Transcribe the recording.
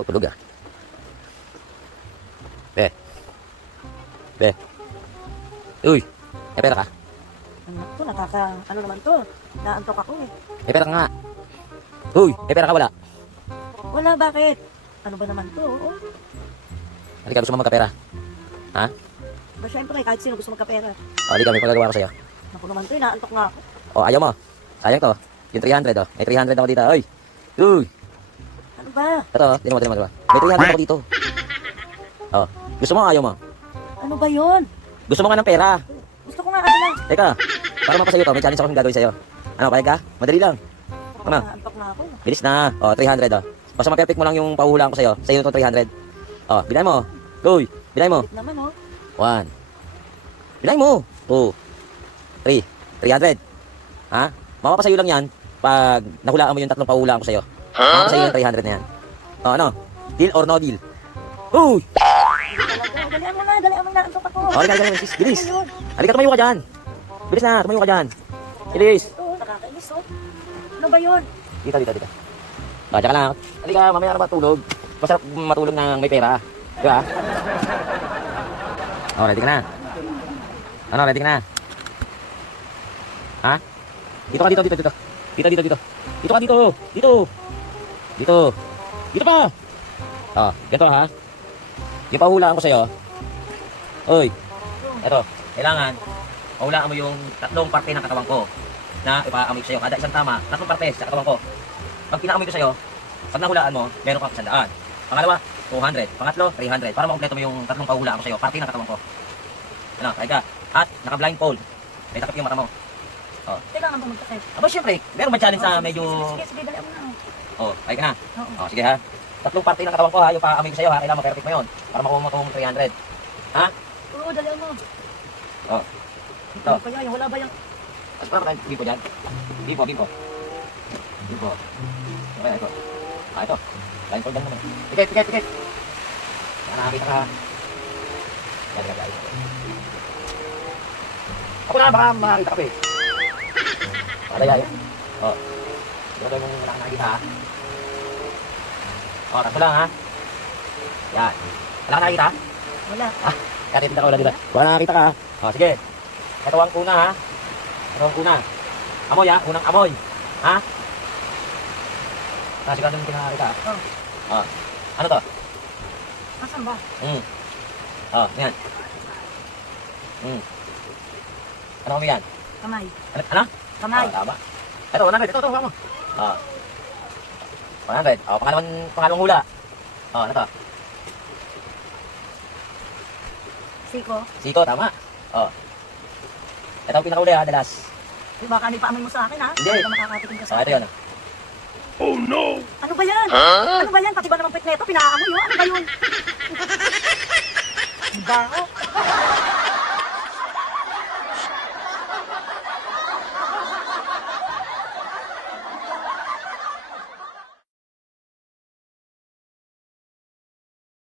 Oh, tulog ah. Be. Be. Uy, may pera ka? Ano to, ano naman to? Naantok ako eh. May pera ka nga. Uy, may pera ka wala? Wala, bakit? Ano ba naman to? Oh. Halika, gusto mo magkapera? Ha? Ba syempre, kahit sino gusto magkapera. O, halika, may pagagawa ko sa'yo. Naku naman to, naantok nga ako. O, ayaw mo. Sayang to. Yung 300 oh. May 300 ako dito. Uy. Uy. Ano ba? Ito, tinan mo. May 300 ako dito. Oh, gusto mo o ayaw mo? Ano ba yun? Gusto mo nga ng pera. Gusto ko nga ano lang. Teka, para mapasayo to, may challenge akong gagawin sa'yo. Ano, payag ka? Madali lang. Ano? Naantok na ako. Bilis na. O, 300 oh. Basta ma-perfect mo lang yung pahuhulaan ko sa'yo. Sa'yo to 300. O, bilay mo. Go. Bilay mo. Wait naman oh. 1. Bilay mo. 2. 3. 300. Ha? Mapapasayo lang yan pag nahulaan mo yung tatlong pahuhulaan ko sa'yo. Mapapasayo yung 300 na yan. O, ano? Deal or no deal? Uy! Dalihan mo na, naantok ako. O, halika, sis. Bilis. Ano yun? Halika, tumayo ka dyan. Bilis na, tumayo ka dyan. Bilis. Ito, nakakainis oh. Ano ba yun? Dito. O, tsaka lang. Halika, mamaya na matulog. Masarap matulog ng may pera. Di ba? O, ready ka na. Ano, ready ka na? Ha? Dito ka, dito. Dito ka, dito. Dito pa. O, ganito ha. Yung pahulaan ko sa'yo. Uy, eto, kailangan pahulaan mo yung tatlong parte ng katawan ko na ipaamoy ko sa'yo. Kada isang tama, tatlong parte sa katawan ko. Pag pinaamoy ko sa'yo, pag nahulaan mo, meron kang 100. Pangalawa, 200. Pangatlo, 300. Para makumpleto mo yung tatlong pahulaan ko sa'yo, parte ng katawan ko. Ano, kaya ka. At naka-blindfold. May takip yung mata mo. O. Kailangan ba magkasip? Aba, syempre, meron ba challenge na medyo... Sige, dalihan mo na. O, kaya ka na. Oo. O, sige ha. Tatlong parte ng katawan ko ha, yung paamoy ko sa'yo ha, kailangan ma-perfect mo yun. Para makuha mo itong 300. Ha? Oo, dalihan mo. O. Ito. Ano kaya yung wala ba yung... Mas parang kayo, bipo dyan. Bipo. Okay, ito. Ah, ito. Blindfold lang naman. Pikit. Nakakita ka. Yan. Ako na, baka makakita ka pa eh. Pakadaya yun. O. Sigurado mong wala kang nakakita ha. O, tatlo lang ha. Yan. Wala kang nakakita? Wala. Kaya titinda ka wala dito. Baka nakakita ka ha. O, sige. Ito ang una ha. Amoy ha. Unang amoy. Ha? Sigurado mong kinakakita ha. Oh. O. Ano to? Asan ba? O, yan. Ano kami yan? Kamay. Ano? Kamay. Tama. Ito, 100. Ito, mo. 100. O, pangalawang hula. O, ano to? Siko. Tama. O. Ito ang pinakahuli ha, the last. Di ba kanil paamoy mo sa akin ha? Hindi. Hindi ka makakatikin ka sa O, ito yun. Oh no! Ano ba yan? Ano ba yan? Pati ba naman pet neto? Pinaamoy yun? Ano ba yun? Diba?